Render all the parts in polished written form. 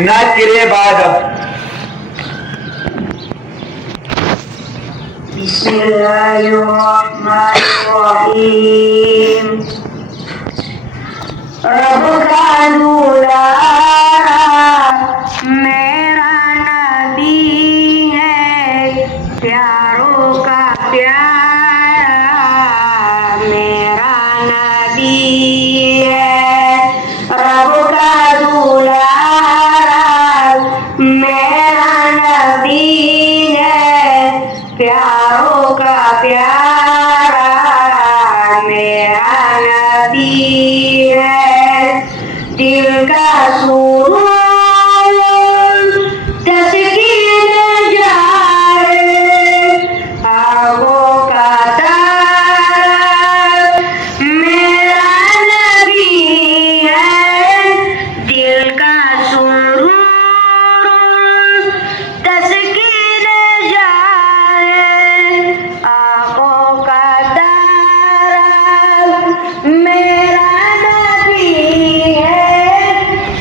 नाच के लिए बाद बिस्मिल्लाहिर्रहमानिर्रहीम। रब का दुलारा मेरा नबी है, प्यारों का प्यारा मेरा नबी है। रब का दुलारा मेरा नबी है, प्यारों का प्यारा मेरा नबी है। दिल का सुरूर तस्कीन जाए, आगों का तारा मेरा नबी है। दिल का सुरूर तस्कीन जाए, आगों का तारा मेरा नबी है।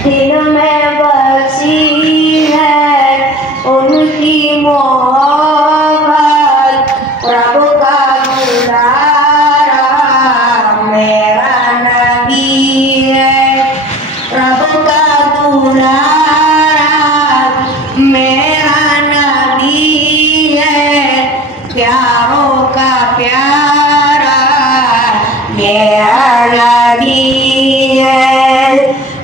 दिल में बसी है उनकी मोहब्बत, रब का दुलारा मेरा नबी है। रब का दुलारा मेरा नबी है, प्यारों का प्यारा मेरा नबी है।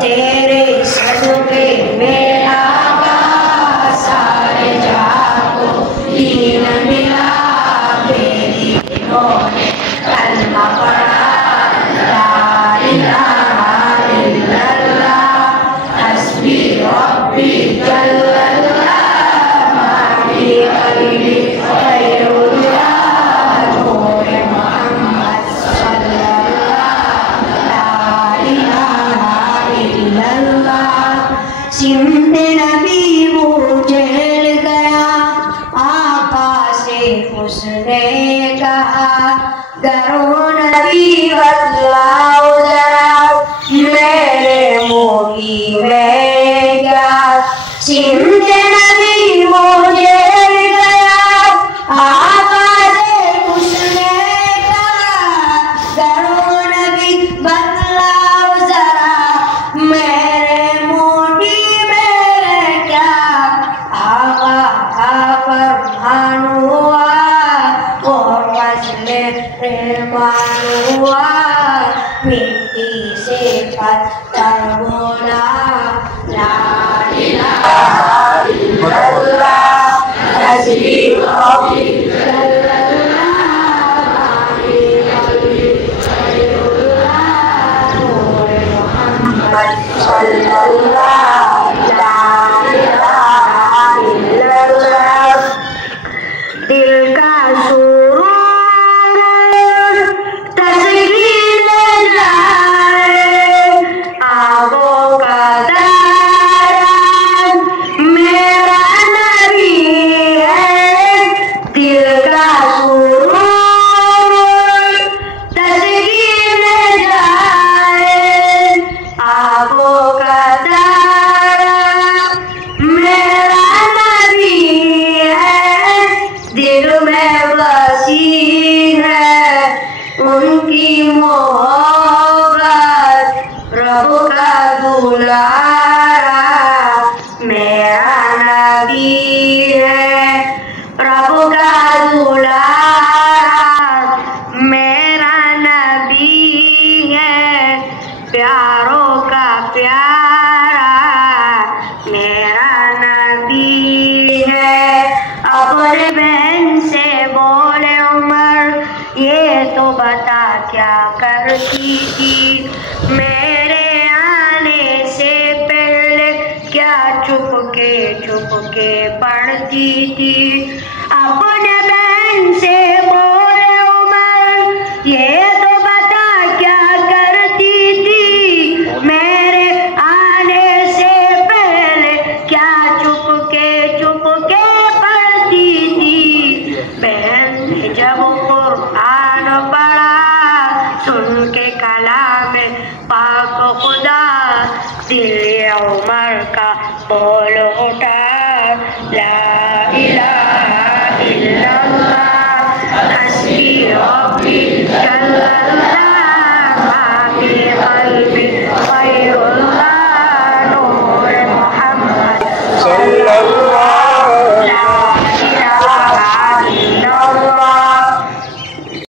तेरे सदक़े में आका सारे जहां को दीन मिला। मेरी इन्होंने कलमा पढ़ा ला इलाहा इल्लल्लाह हस्बी रब्बी जल्लल्लाह माफी कल्बी खैरुल्लाह नूर मोहम्मद सल्लल्लाह ला इलाहा इल्लल्लाह। सिमते नबी वो जल गया, आका से उसने कहा करो नबी बतलाओ जरा मेरे मोही में क्या। सिमते नबी वो जल गया, आका से उसने कहा करो नबी बतलाओ जरा मेरे मोही में क्या। आका का फरमान हुआ और फजले रहमान हुआ, मिट्टी से पत्थर बोला ला इलाहा इल्लल्लाह हस्बी रब्बी जल्लल्लाह माफी कल्बी खैरुल्लाह नूर मोहम्मद सल्लल्लाह ला इलाहा इल्लल्लाह। दिल का सुरूर तस्कीन जाए, आगों का तारा मेरा नबी है। दिल का सुरूर तस्कीन जाए, आगों का तारा मेरा नबी है। दिल में बसी है उनकी मोहब्बत, रब का दुलारा मेरा नबी है। रब का दुलारा मेरा नबी है, प्यारों का प्यारा मेरा नबी है। अपने बहन से बोले उमर ये तो बता क्या करती थी, मेरे आने से पहले क्या चुपके पढ़ती थी। अपने बहन से बोले उमर ये तो बता क्या करती थी, मेरे आने से दिल उमर का बोल उठा ला इलाहा इल्लल्लाह हस्बी रब्बी जल्लल्लाह